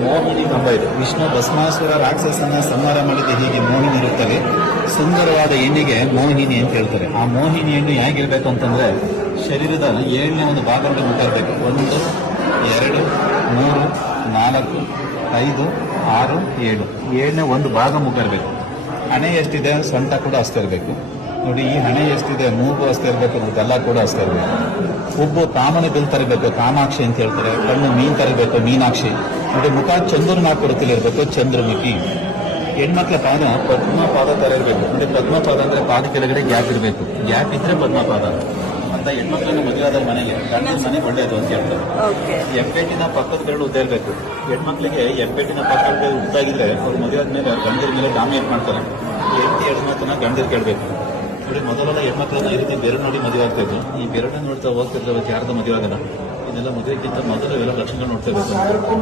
ಮೋಹಿನಿ ಕಂಬ ಇದು. ವಿಷ್ಣು ಭಸ್ಮಾಸುರ ರಾಕ್ಷಸನ ಸಂಹಾರ ಮಾಡಿದ ಹೀಗೆ ಮೋಹಿನಿ ಇರುತ್ತವೆ. ಸುಂದರವಾದ ಹೆಣ್ಣಿಗೆ ಮೋಹಿನಿ ಅಂತ ಹೇಳ್ತಾರೆ. ಆ ಮೋಹಿನಿ ಹೆಣ್ಣು ಹೇಗಿರ್ಬೇಕು ಅಂತಂದ್ರೆ ಶರೀರದ 7ನೇ ಒಂದು ಭಾಗವನ್ನು ಮುಖ ಇರಬೇಕು. 1 2 3 4 5 6 7 7ನೇ ಒಂದು ಭಾಗ ಮುಖ ಇರಬೇಕು. ಹಣೆ ಎಷ್ಟಿದೆ ಸೊಂಟ ಕೂಡ ಅಷ್ಟೇ ಇರಬೇಕು. ನೋಡಿ, ಈ ಹಣೆ ಎಷ್ಟಿದೆ ಮೂಗು ಅಷ್ಟೇ ಇರಬೇಕು, ಗಲ್ಲ ಕೂಡ ಅಷ್ಟೇ ಇರಬೇಕು. ಹುಬ್ಬು ಕಾಮನ ಬಿಲ್ ತರಬೇಕು, ಕಾಮಾಕ್ಷಿ ಅಂತ ಹೇಳ್ತಾರೆ. ಕಣ್ಣು ಮೀನ್ ತರಬೇಕು, ಮೀನಾಕ್ಷಿ. ನೋಡಿ, ಮುಖ ಚಂದ್ರನ ಕೊಡುತ್ತಲೇ ಇರಬೇಕು, ಚಂದ್ರಮುಖಿ. ಹೆಣ್ಮಕ್ಳ ಪಾದ ಪದ್ಮಪಾದ ತರ ಇರಬೇಕು. ನೋಡಿ, ಪದ್ಮಪಾದ ಅಂದ್ರೆ ಪಾದ ಕೆಳಗಡೆ ಗ್ಯಾಪ್ ಇರಬೇಕು. ಗ್ಯಾಪ್ ಇದ್ರೆ ಪದ್ಮಪಾದ ಅಂತ. ಹೆಣ್ಮಕ್ಳನ್ನ ಮದುವೆ ಆದ ಮನೆಗೆ ಗಂಡನ ಮನೆ ಒಳ್ಳೆಯದು ಅಂತ ಹೇಳ್ತಾರೆ. ಎಪ್ಪೆಟ್ಟಿನ ಪಕ್ಕದ ಬೆರಳು ಉದ್ದ ಇರಬೇಕು. ಹೆಣ್ಮಕ್ಳಿಗೆ ಎಪ್ಪೆಟ್ಟಿನ ಪಕ್ಕದ ಬೆರಳು ಉದ್ದಾಗಿದ್ರೆ ಅವ್ರು ಮದುವೆ ಆದ್ಮೇಲೆ ಗಂಡರ ಮೇಲೆ ಡಾಮಿನೇಟ್ ಮಾಡ್ತಾರೆ. ಹೆಂಡತಿ ಹೆಣ್ಮಕ್ಳನ್ನ ಗಂಡರು ಕೇಳಬೇಕು. ನೋಡಿ, ಮೊದಲೆಲ್ಲ ಹೆಣ್ಮಕ್ಳನ್ನ ಈ ರೀತಿ ಬೆರಳು ನೋಡಿ ಮದುವೆ ಆಗ್ತಿದ್ರು. ಈ ಬೆರಳನ್ನ ನೋಡ್ತಾ ಹೋಗ್ತಿರ್ಬೇಕು, ಯಾರ್ದು ಮದುವೆ ಆಗಲ್ಲ. ಇದೆಲ್ಲ ಮದುವೆಗಿಂತ ಮೊದಲು ಇವೆಲ್ಲ ಲಕ್ಷಣಗಳು ನೋಡ್ತಾ ಇರ್ಬೇಕು.